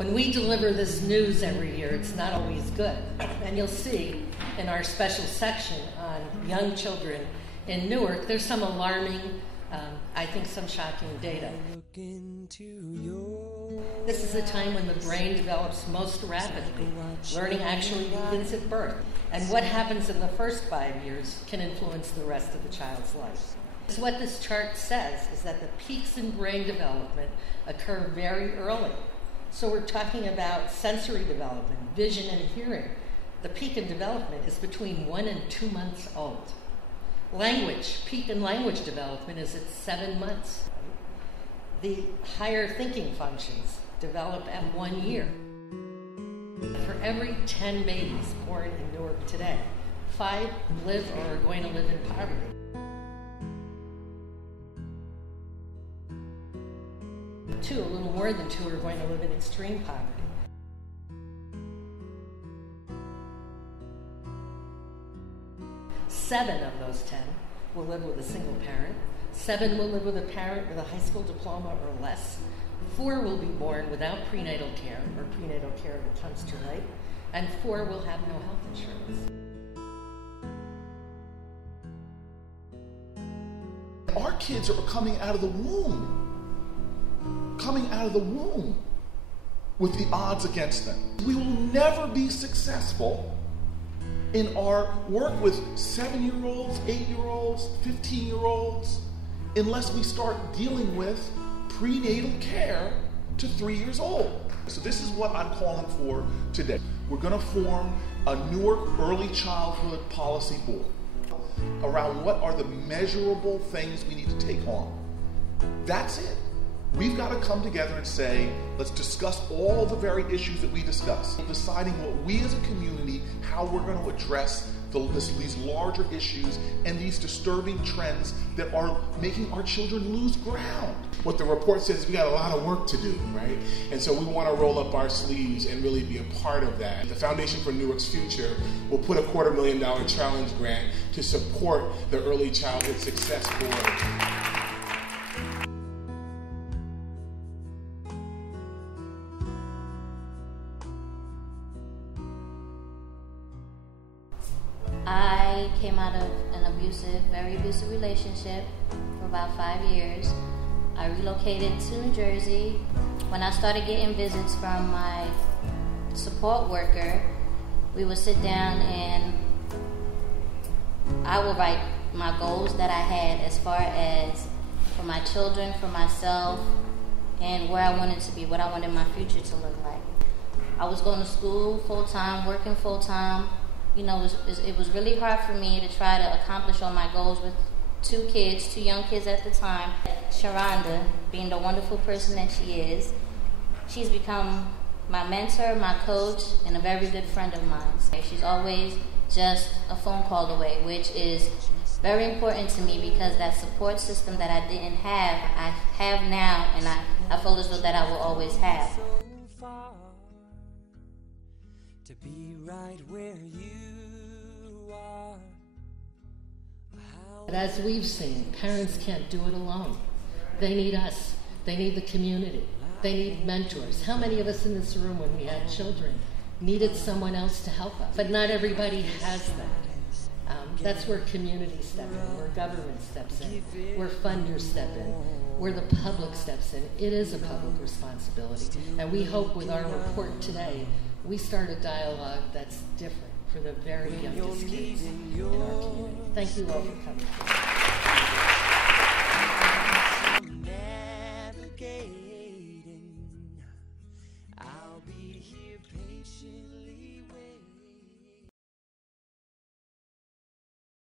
When we deliver this news every year, it's not always good. And you'll see in our special section on young children in Newark, there's some alarming, I think some shocking data. This is a time when the brain develops most rapidly. Learning actually begins at birth. And what happens in the first 5 years can influence the rest of the child's life. So what this chart says is that the peaks in brain development occur very early. So we're talking about sensory development, vision and hearing. The peak in development is between 1 and 2 months old. Language, peak in language development is at 7 months. The higher thinking functions develop at 1 year. For every 10 babies born in Newark today, 5 live or are going to live in poverty. A little more than 2 are going to live in extreme poverty. Seven of those 10 will live with a single parent. 7 will live with a parent with a high school diploma or less. 4 will be born without prenatal care or prenatal care that comes too late. And 4 will have no health insurance. Our kids are coming out of the womb with the odds against them. We will never be successful in our work with 7-year-olds, 8-year-olds, 15-year-olds, unless we start dealing with prenatal care to 3 years old. So this is what I'm calling for today. We're going to form a Newark Early Childhood Policy Board around what are the measurable things we need to take on. That's it. We've got to come together and say, let's discuss all the very issues that we discuss, deciding what we as a community, how we're going to address these larger issues and these disturbing trends that are making our children lose ground. What the report says, we got a lot of work to do, right? And so we want to roll up our sleeves and really be a part of that. The Foundation for Newark's Future will put a $250,000 challenge grant to support the Early Childhood Success Board. I came out of an very abusive relationship for about 5 years. I relocated to New Jersey. When I started getting visits from my support worker, we would sit down and I would write my goals that I had as far as for my children, for myself, and where I wanted to be, what I wanted my future to look like. I was going to school full-time, working full-time. You know, it was really hard for me to try to accomplish all my goals with 2 young kids at the time. Sharonda, being the wonderful person that she is, she's become my mentor, my coach, and a very good friend of mine. She's always just a phone call away, which is very important to me because that support system that I didn't have, I have now, and I feel as though that I will always have. To be right where you are. But as we've seen, parents can't do it alone. They need us. They need the community. They need mentors. How many of us in this room when we had children needed someone else to help us? But not everybody has that. That's where community steps in, where government steps in, where funders step in, where the public steps in. It is a public responsibility. And we hope with our report today, we start a dialogue that's different for the very youngest kids in our community. Thank you all for coming.